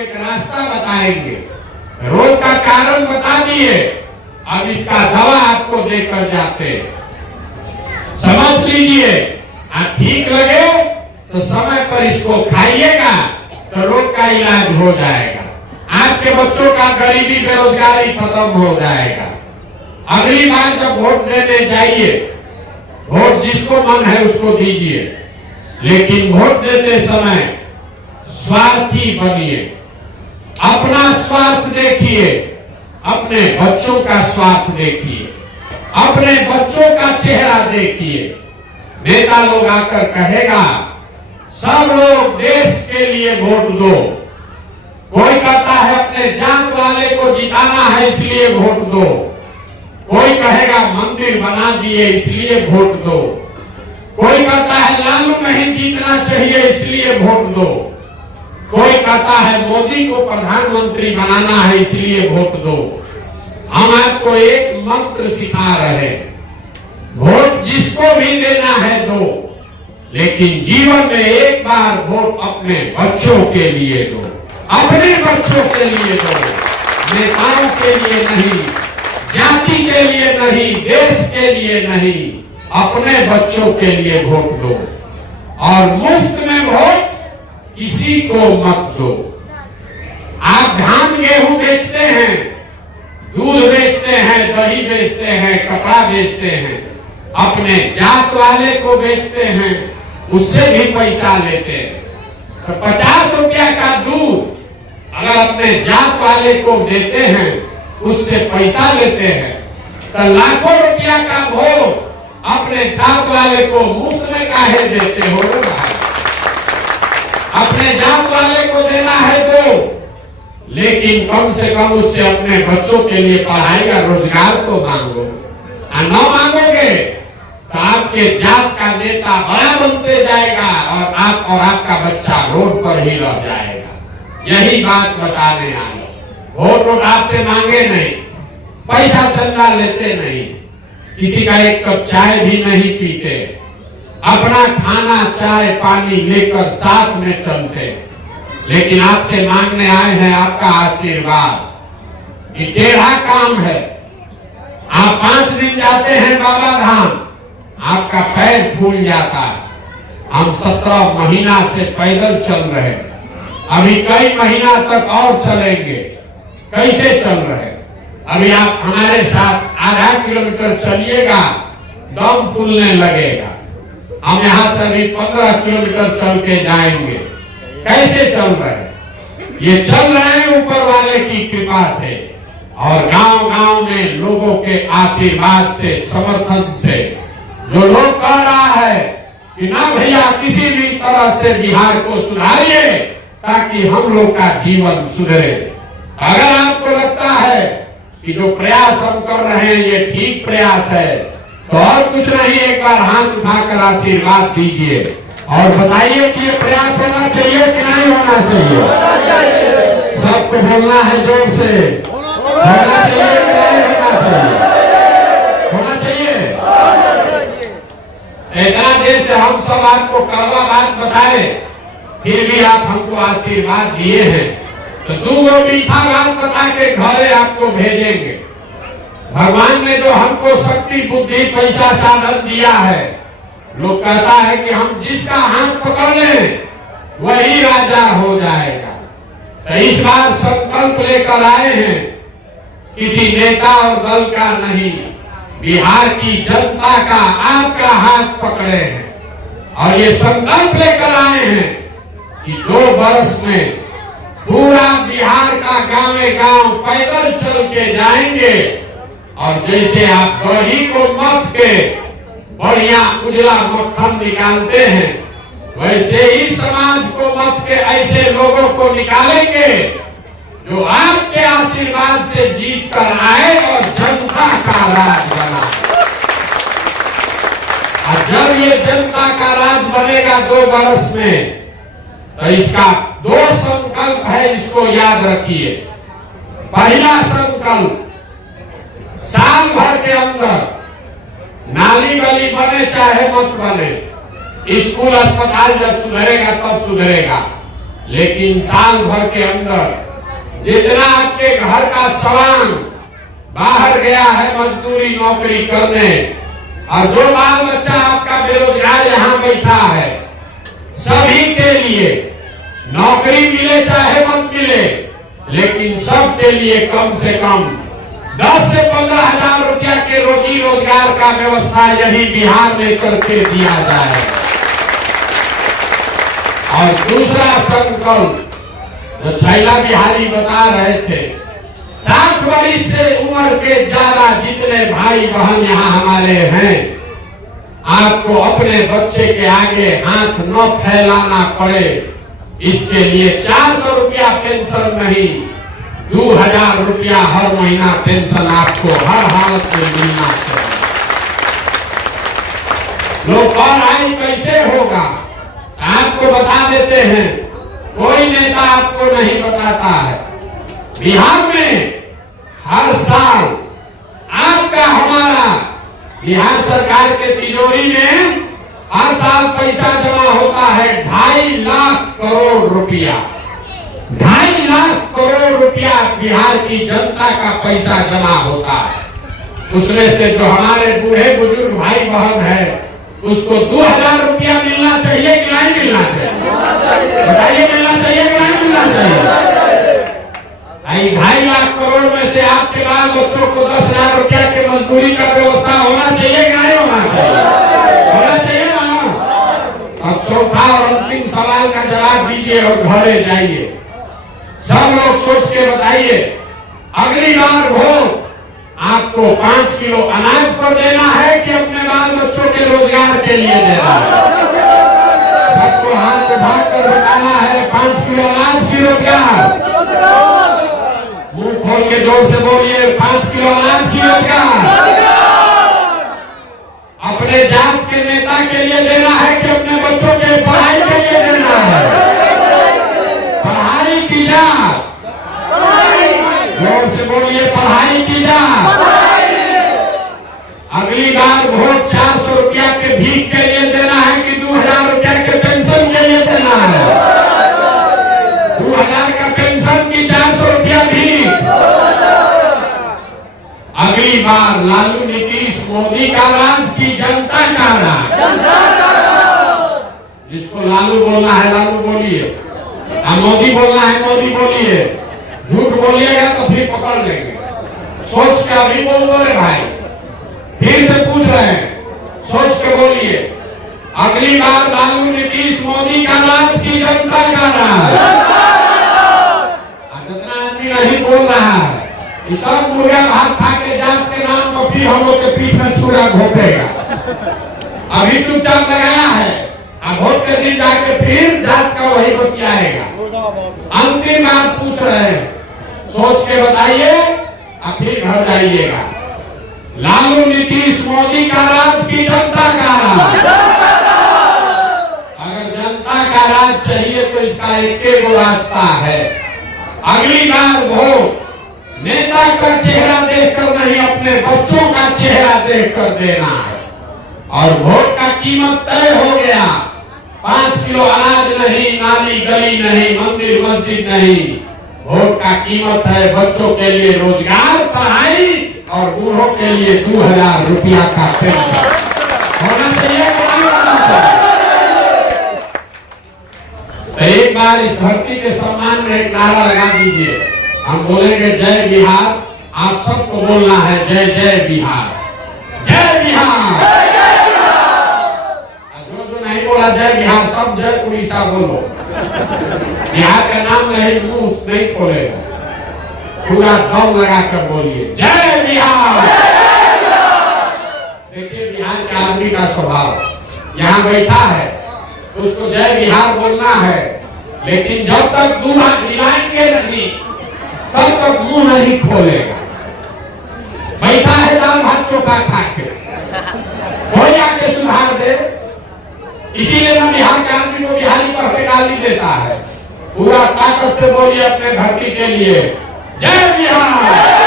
एक रास्ता बताएंगे, रोग का कारण बता दिए, अब इसका दवा आपको देकर जाते हैं। समझ लीजिए, आप ठीक लगे तो समय पर इसको खाइएगा तो रोग का इलाज हो जाएगा। आपके बच्चों का गरीबी बेरोजगारी खत्म हो जाएगा। अगली बार जब वोट देने जाइए, वोट जिसको मन है उसको दीजिए, लेकिन वोट देते समय स्वार्थी बनिए। अपना स्वार्थ देखिए, अपने बच्चों का स्वार्थ देखिए, अपने बच्चों का चेहरा देखिए। नेता लोग आकर कहेगा सब लोग देश के लिए वोट दो, कोई कहता है अपने जात वाले को जिताना है इसलिए वोट दो, कोई कहेगा मंदिर बना दिए इसलिए वोट दो, कोई कहता है लालू नहीं जीतना चाहिए इसलिए वोट दो, कोई कहता है मोदी को प्रधानमंत्री बनाना है इसलिए वोट दो। हम आपको एक मंत्र सिखा रहे हैं, वोट जिसको भी देना है दो, लेकिन जीवन में एक बार वोट अपने बच्चों के लिए दो, अपने बच्चों के लिए दो, नेताओं के लिए नहीं, जाति के लिए नहीं, देश के लिए नहीं, अपने बच्चों के लिए वोट दो। और मुफ्त में वोट किसी को मत दो। आप धान गेहूं बेचते हैं, दूध बेचते हैं, दही बेचते हैं, कपड़ा बेचते हैं, अपने जात वाले को बेचते हैं, उससे भी पैसा लेते हैं। तो 50 रुपया का दूध अगर अपने जात वाले को देते हैं, उससे पैसा लेते हैं, तो लाखों रुपया का वोट अपने जात वाले को मुफ्त में काहे देते हो रे भाई? अपने जात वाले को देना है तो, लेकिन कम से कम उससे अपने बच्चों के लिए पढ़ाई का रोजगार तो मांगो। और न मांगोगे तो आपके जात का नेता बड़ा बनते जाएगा और आपका बच्चा रोड पर ही रह जाएगा। यही बात बताने आए। वोट आपसे मांगे नहीं, पैसा चंदा लेते नहीं, किसी का एक कप चाय भी नहीं पीते, अपना खाना चाय पानी लेकर साथ में चलते, लेकिन आपसे मांगने आए हैं आपका आशीर्वाद। ये टेढ़ा काम है। आप 5 दिन जाते हैं बाबा धाम, आपका पैर फूल जाता है। हम 17 महीना से पैदल चल रहे हैं, अभी कई महीना तक और चलेंगे। कैसे चल रहे? अभी आप हमारे साथ आधा किलोमीटर चलिएगा, दम फूलने लगेगा। हम यहाँ से अभी 15 किलोमीटर चल के जाएंगे। कैसे चल रहे हैं? ये चल रहे हैं ऊपर वाले की कृपा से और गांव-गांव में लोगों के आशीर्वाद से, समर्थन से। जो लोग कह रहा है कि ना भैया किसी भी तरह से बिहार को सुधारिए ताकि हम लोग का जीवन सुधरे। अगर आपको लगता है कि जो प्रयास हम कर रहे हैं ये ठीक प्रयास है, तो और कुछ नहीं, एक बार हाथ उठाकर आशीर्वाद दीजिए और बताइए कि ये प्रयास होना चाहिए कि नहीं होना चाहिए। सबको बोलना है जोर से, होना चाहिए कि नहीं होना चाहिए? होना चाहिए। इतना देर से हम सब आपको कड़वा बात बताए, फिर भी आप हमको आशीर्वाद दिए हैं, तो 2 मीठा बात बता के घरे आपको भेजेंगे। भगवान ने जो हमको शक्ति बुद्धि पैसा साधन दिया है, लोग कहता है कि हम जिसका हाथ पकड़ लें वही राजा हो जाएगा। तो इस बार संकल्प लेकर आए हैं, किसी नेता और दल का नहीं, बिहार की जनता का आपका हाथ पकड़े हैं और ये संकल्प लेकर आए हैं कि 2 वर्ष में पूरा बिहार का गांव-गांव पैदल चल के जाएंगे और जैसे आप दही को मथ के बढ़िया उजला मक्खन निकालते हैं, वैसे ही समाज को मथ के ऐसे लोगों को निकालेंगे जो आपके आशीर्वाद से जीत कर आए और जनता का राज बना। और जब ये जनता का राज बनेगा 2 वर्ष में, तो इसका 2 संकल्प है, इसको याद रखिए। पहला संकल्प, साल भर के अंदर नाली गली बने चाहे मत बने, स्कूल अस्पताल जब सुधरेगा तब सुधरेगा, लेकिन साल भर के अंदर जितना आपके घर का सवांग बाहर गया है मजदूरी नौकरी करने, और जो बाल बच्चा आपका बेरोजगार यहाँ बैठा है, सभी के लिए नौकरी मिले चाहे मत मिले, लेकिन सबके लिए कम से कम 10 से 15 हजार रुपया के रोजी रोजगार का व्यवस्था यही बिहार में करके दिया जाए। और दूसरा संकल्प जो छैला बिहारी बता रहे थे, 60 वर्ष से उम्र के ज्यादा जितने भाई बहन यहाँ हमारे हैं, आपको अपने बच्चे के आगे हाथ न फैलाना पड़े, इसके लिए 400 रुपया पेंशन नहीं, 2000 रुपया हर महीना पेंशन आपको हर हालत में मिलना चाहिए। लोग पढ़ाई कैसे होगा आपको बता देते हैं, कोई नेता आपको नहीं बताता है। बिहार में हर साल आपका हमारा बिहार सरकार के तिजोरी में हर साल पैसा जमा होता है 2.5 लाख करोड़ रुपया। 2.5 लाख करोड़ रुपया बिहार की जनता का पैसा जमा होता है। उसमें से जो हमारे बूढ़े बुजुर्ग भाई बहन है, उसको 2000 रुपया मिलना चाहिए कि नहीं मिलना चाहिए? बताइए, मिलना चाहिए कि नहीं मिलना चाहिए? 2.5 लाख करोड़ में से आपके बाल बच्चों को 10,000 रुपया के मजदूरी का व्यवस्था होना चाहिए कि नहीं होना चाहिए? होना चाहिए ना। अब चौथा और अंतिम सवाल का जवाब दीजिए और घरे जाइए। सब लोग सोच के बताइए, अगली बार वोट आपको 5 किलो अनाज पर देना है कि अपने बाल बच्चों के रोजगार के लिए देना है? सबको हाथ उठाकर बताना है 5 किलो अनाज की रोजगार। मुंह खोल के जोर से बोलिए, 5 किलो अनाज की रोजगार। अपने जात के नेता के लिए देना है कि अपने बच्चों के पढ़ाई के लिए देना है? पढ़ाई की जात, जोर से बोलिए, पढ़ाई की जात। अगली बार वोट 400 रुपया के भीख के लिए देना है कि 2000 रुपया के पेंशन के लिए देना है? 2000 का पेंशन की 400 रुपया भीख। अगली बार लालू नीतीश मोदी का राज की जनता का राज। जिसको लालू बोलना है लालू बोलिए, मोदी बोलना है मोदी बोलिए। झूठ बोलिएगा तो फिर पकड़ लेंगे। सोच के अभी बोल दो रे भाई, फिर से पूछ रहे हैं, सोच के बोलिए। अगली बार लालू नीतीश मोदी का राज की जनता का राज। जितना आदमी नहीं बोल रहा है, ये सब मुर्गा भात खा के जात के नाम पर फिर हम लोग के पीठ में छुरा घोपेगा। अभी चुपचाप लगाया है, अब वोट के दिन जाके फिर जात का वही बतियाएगा। अंतिम बात पूछ रहे हैं, सोच के बताइए, अब फिर घर जाइएगा। लालू नीतीश मोदी का राज की जनता का राज? अगर जनता का राज चाहिए तो इसका एक ही रास्ता है, अगली बार वोट नेता का चेहरा देखकर नहीं, अपने बच्चों का चेहरा देखकर देना है। और वोट का कीमत तय हो गया, 5 किलो अनाज नहीं, नाली गली नहीं, मंदिर मस्जिद नहीं। वोट का कीमत है बच्चों के लिए रोजगार, पढ़ाई, और बूढ़ों के लिए 2000 रुपया का पेंशन होना चाहिए कि नहीं होना चाहिए? तो एक बार इस धरती के सम्मान में एक नारा लगा दीजिए। हम बोलेंगे जय बिहार, आप सबको बोलना है जय जय बिहार, जय बिहार। जो नहीं बोला जय बिहार, सब जय उड़ीसा बोलो। बिहार का नाम नहीं, मुंह नहीं खोलेगा, पूरा दम लगाकर बोलिए जय बिहार। देखिए बिहार के आदमी का स्वभाव, यहाँ बैठा है उसको जय बिहार बोलना है, लेकिन जब तक दूल्हा हिलाएंगे नहीं तब तक मुंह नहीं खोलेगा। बैठा है दाल भात चोखा खा के, कोई आके सुधार दे। इसीलिए ना बिहार के आदमी को बिहारी कह के गाली देता है। पूरा ताकत से बोलिए अपने धरती के लिए जय बिहार।